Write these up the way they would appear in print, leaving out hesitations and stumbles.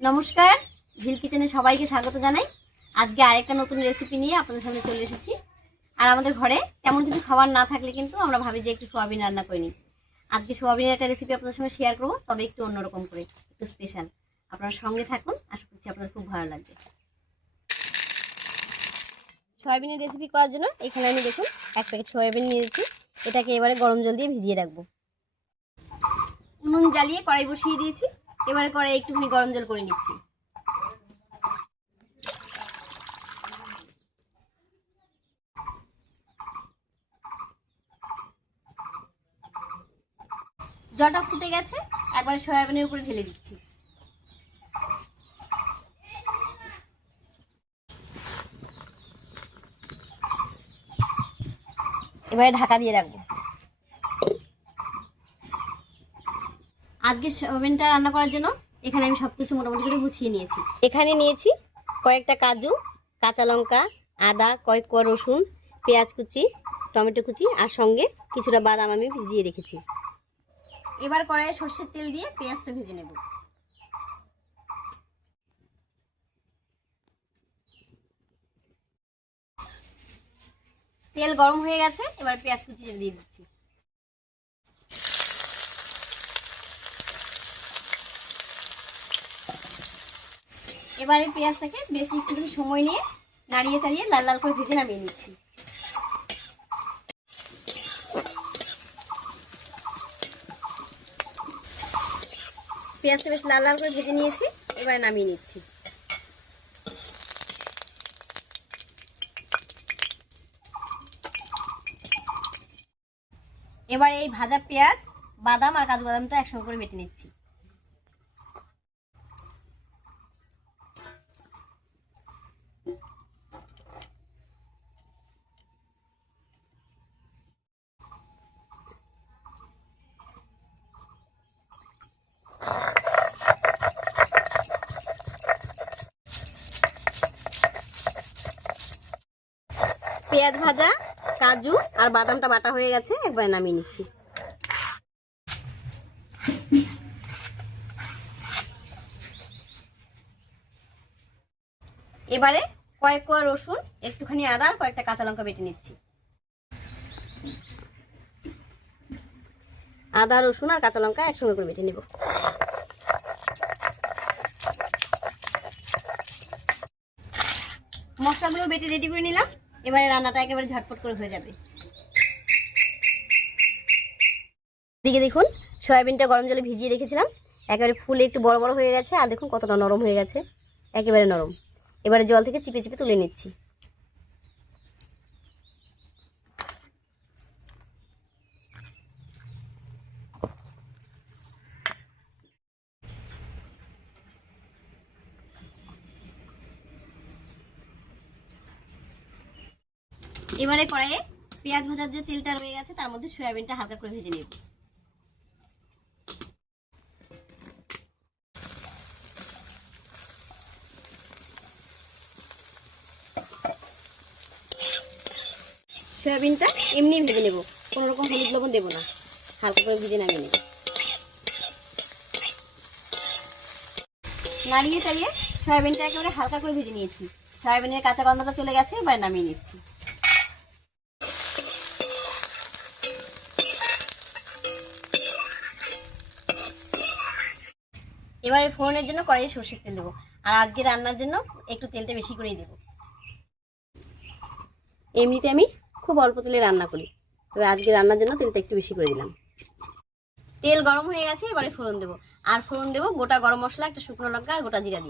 নমস্কার, ভিল কিচেনে সবাইকে স্বাগত জানাই। আজকে আরেকটা নতুন রেসিপি নিয়ে আপনাদের সামনে চলে এসেছি। আর আমাদের ঘরে তেমন কিছু খাবার না থাকলে কিন্তু আমরা ভাবি যে একটু সোয়াবিন রান্না করে নিই। আজকে সোয়াবিনের একটা রেসিপি আপনাদের সঙ্গে শেয়ার করবো, তবে একটু অন্যরকম করে, একটু স্পেশাল। আপনারা সঙ্গে থাকুন, আশা করছি আপনাদের খুব ভালো লাগবে। সোয়াবিনের রেসিপি করার জন্য এখানে আমি দেখুন 1 প্যাকেট সোয়াবিন নিয়েছি। এটাকে এবারে গরম জল দিয়ে ভিজিয়ে রাখবো। উনুন জ্বালিয়ে কড়াই বসিয়ে দিয়েছি। এবারে কড়াই একটুখানি গরম জল করে নিচ্ছি। জলটা ফুটে গেছে, একবারে সয়াবিনের উপরে ঢেলে দিচ্ছি। এবারে ঢাকা দিয়ে রাখবো। আজকে সয়াবিনটা রান্না করার জন্য এখানে আমি সবকিছু মোটামুটি করে গুছিয়ে নিয়েছি। এখানে নিয়েছি কয়েকটা কাজু, কাঁচা লঙ্কা, আদা, কয়েক কোয়া রসুন, পেঁয়াজ কুচি, টমেটো কুচি, আর সঙ্গে কিছুটা বাদাম আমি ভিজিয়ে রেখেছি। এবার কড়াইয়ে সর্ষের তেল দিয়ে পেঁয়াজটা ভেজে নেব। তেল গরম হয়ে গেছে, এবার পেঁয়াজ কুচি দিয়ে দিচ্ছি। এবারে পেঁয়াজটাকে বেশ একটু সময় নিয়ে নাড়িয়ে চাড়িয়ে লাল লাল করে ভেজে নামিয়ে নিচ্ছি। পেঁয়াজটা বেশ লাল লাল করে ভেজে নিয়েছি, এবারে নামিয়ে নিচ্ছি। এবার এই ভাজা পেঁয়াজ, বাদাম আর কাজু বাদামটা একসঙ্গে করে বেটে নিচ্ছি। পেঁয়াজ ভাজা, কাজু আর বাদামটা বাটা হয়ে গেছে, একবারে নামিয়ে নিচ্ছি। এবারে কয়েক কোয়া রসুন, একটুখানি আদা আর কয়েকটা কাঁচা লঙ্কা বেটে নিচ্ছি। আদা, রসুন আর কাঁচা লঙ্কা একসঙ্গে করে বেটে নেব। মশলাগুলো বেটে রেডি করে নিলাম। এবারে রান্নাটা একেবারে ঝটপট করে হয়ে যাবে। দিকে দেখুন সয়াবিনটা গরম জলে ভিজিয়ে রেখেছিলাম, একেবারে ফুলে একটু বড় বড় হয়ে গেছে, আর দেখুন কতটা নরম হয়ে গেছে, একেবারে নরম। এবারে জল থেকে চিপে চিপে তুলে নিচ্ছি। এবারে কড়াইয়ে পেঁয়াজ ভাজার যে তেলটা রয়ে গেছে তার মধ্যে সয়াবিনটা হালকা করে ভেজে নেব। সয়াবিনটা এমনি ভেজে নেব, কোনো রকম হলুদ লবণ দেবো না, হালকা করে ভেজে নামিয়ে নেব। নাড়িয়ে চাড়িয়ে সয়াবিনটা একেবারে হালকা করে ভেজে নিয়েছি। সয়াবিনের কাঁচা গন্ধটা চলে গেছে, এবার নামিয়ে নিচ্ছি। এবারে ফোড়নের জন্য কড়াইয়ে সরষের তেল দেবো, আর আজকে রান্নার জন্য একটু তেলটা বেশি করেই দেবো। এমনিতে আমি খুব অল্প তেলে রান্না করি, তবে আজকে রান্নার জন্য তেলটা একটু বেশি করে দিলাম। তেল গরম হয়ে গেছে, এবারে ফোড়ন দেবো। আর ফোড়ন দেবো গোটা গরম মশলা, একটা শুকনো লঙ্কা আর গোটা জিরা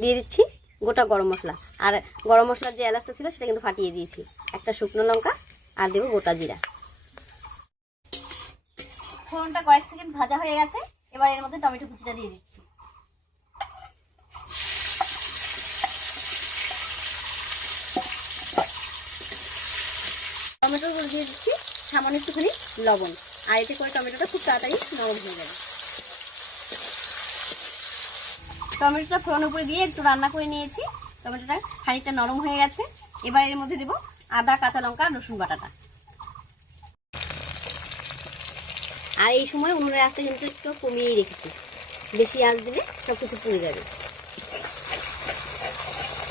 দিয়ে দিচ্ছি গোটা গরম মশলা। আর গরম মশলার যে এলাচটা ছিল সেটা কিন্তু ফাটিয়ে দিয়েছি। একটা শুকনো লঙ্কা আর দেবো গোটা জিরা। ফোড়নটা কয়েক সেকেন্ড ভাজা হয়ে গেছে, এবার এর মধ্যে টমেটো কুচিটা দিয়ে দিচ্ছি। টমেটোগুলো দিয়ে দিচ্ছি সামান্য একটুখানি লবণ, আর এতে করে টমেটোটা খুব তাড়াতাড়ি নরম হয়ে যাবে। টমেটোটা ফোড়ন উপরে দিয়ে একটু রান্না করে নিয়েছি। টমেটোটা খানিকটা নরম হয়ে গেছে, এবার এর মধ্যে দেবো আদা, কাঁচা লঙ্কা আর রসুন বাটাটা। আর এই সময় উনুনের আঁচটা কিন্তু একটু কমিয়েই রেখেছি। বেশি আঁচ দিলে সব কিছু পুড়ে যাবে।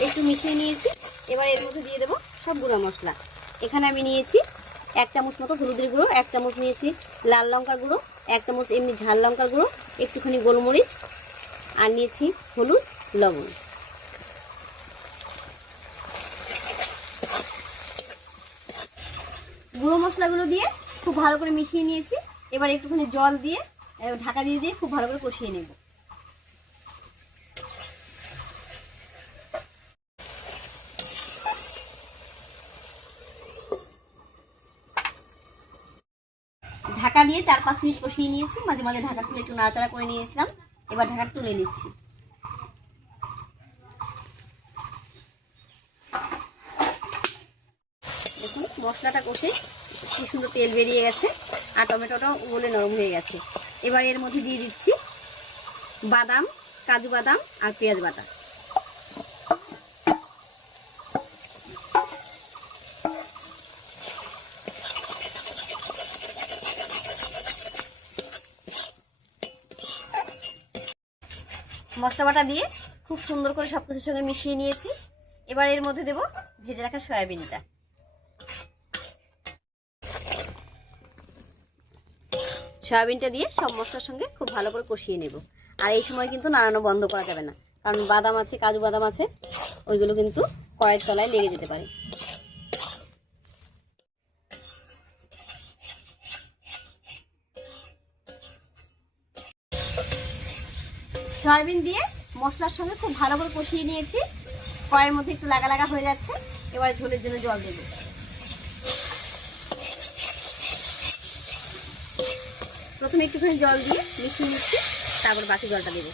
একটু মিশিয়ে নিয়েছি। এবার এর মধ্যে দিয়ে দেবো সব গুঁড়ো মশলা। এখানে আমি নিয়েছি 1 চামচ মতো হলুদের গুঁড়ো, 1 চামচ নিয়েছি লাল লঙ্কার গুঁড়ো, 1 চামচ এমনি ঝাল লঙ্কার গুঁড়ো, একটুখানি গোলমরিচ, আর নিয়েছি হলুদ, লবণ। গুঁড়ো মশলাগুলো দিয়ে খুব ভালো করে মিশিয়ে নিয়েছি। এবার একটুখানি জল দিয়ে ঢাকা দিয়ে খুব ভালো করে কষিয়ে নেব। ঢাকা দিয়ে 4-5 মিনিট কষিয়ে নিয়েছি। মাঝে মাঝে ঢাকা খুলে একটু নাড়াচাড়া করে নিয়েছিলাম। এবার ঢাকাটা তুলে নিচ্ছি। দেখুন মশলাটা কষে কি সুন্দর তেল বেরিয়ে গেছে, আর টমেটোটাও গলে নরম হয়ে গেছে। এবার এর মধ্যে দিয়ে দিচ্ছি বাদাম, কাজু বাদাম আর পেঁয়াজ বাটা। মশলা বাটা দিয়ে খুব সুন্দর করে সব কিছুর সঙ্গে মিশিয়ে নিয়েছি। এবার এর মধ্যে দেব ভেজে রাখা সয়াবিনটা। সয়াবিনটা দিয়ে সব মশলার সঙ্গে খুব ভালো করে কষিয়ে নেব। আর এই সময় কিন্তু নাড়ানো বন্ধ করা যাবে না, কারণ বাদাম আছে, কাজু বাদাম আছে, ওইগুলো কিন্তু কড়াইয়ের তলায় লেগে যেতে পারে। সয়াবিন দিয়ে মশলার সঙ্গে খুব ভালো করে কষিয়ে নিয়েছি। কড়াইয়ের মধ্যে একটু লাগা লাগা হয়ে যাচ্ছে। এবার ঝোলের জন্য জল দেব। প্রথমে একটুখানি জল দিয়ে মিশিয়ে নিচ্ছি, তারপর বাকি জলটা দেব।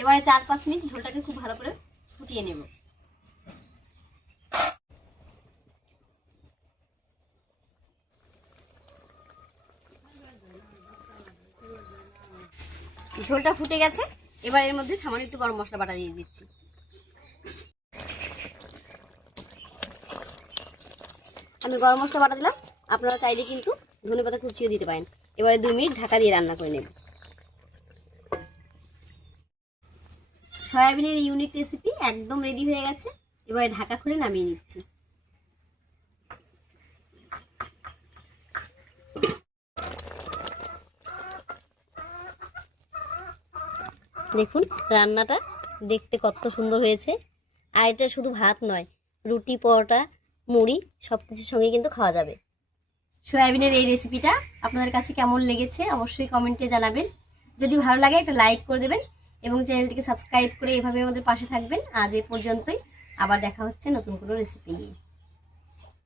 এবারে 4-5 মিনিট ঝোলটাকে খুব ভালো করে ফুটিয়ে নেব। ঝোলটা ফুটে গেছে। এবার এর মধ্যে সামান্য একটু গরম মশলা বাটা দিয়ে দিচ্ছি। আমি গরম মশলা বাটা দিলাম, আপনারা চাইলে কিন্তু ধনেপাতা কুচিও দিতে পারেন। এবারে 2 মিনিট ঢাকা দিয়ে রান্না করে নেব। সয়াবিনের ইউনিক রেসিপি একদম রেডি হয়ে গেছে। এবারে ঢাকা খুলে নামিয়ে নিচ্ছি। দেখুন রান্নাটা দেখতে কত সুন্দর হয়েছে। আর এটা শুধু ভাত নয়, রুটি, পরোটা, মুড়ি সব কিছুর সঙ্গে কিন্তু খাওয়া যাবে। সয়াবিনের এই রেসিপিটা আপনাদের কাছে কেমন লেগেছে অবশ্যই কমেন্টে জানাবেন। যদি ভালো লাগে একটা লাইক করে দেবেন এবং চ্যানেলটিকে সাবস্ক্রাইব করে এভাবে আমাদের পাশে থাকবেন। আজ এই পর্যন্তই, আবার দেখা হচ্ছে নতুন কোনো রেসিপি নিয়ে।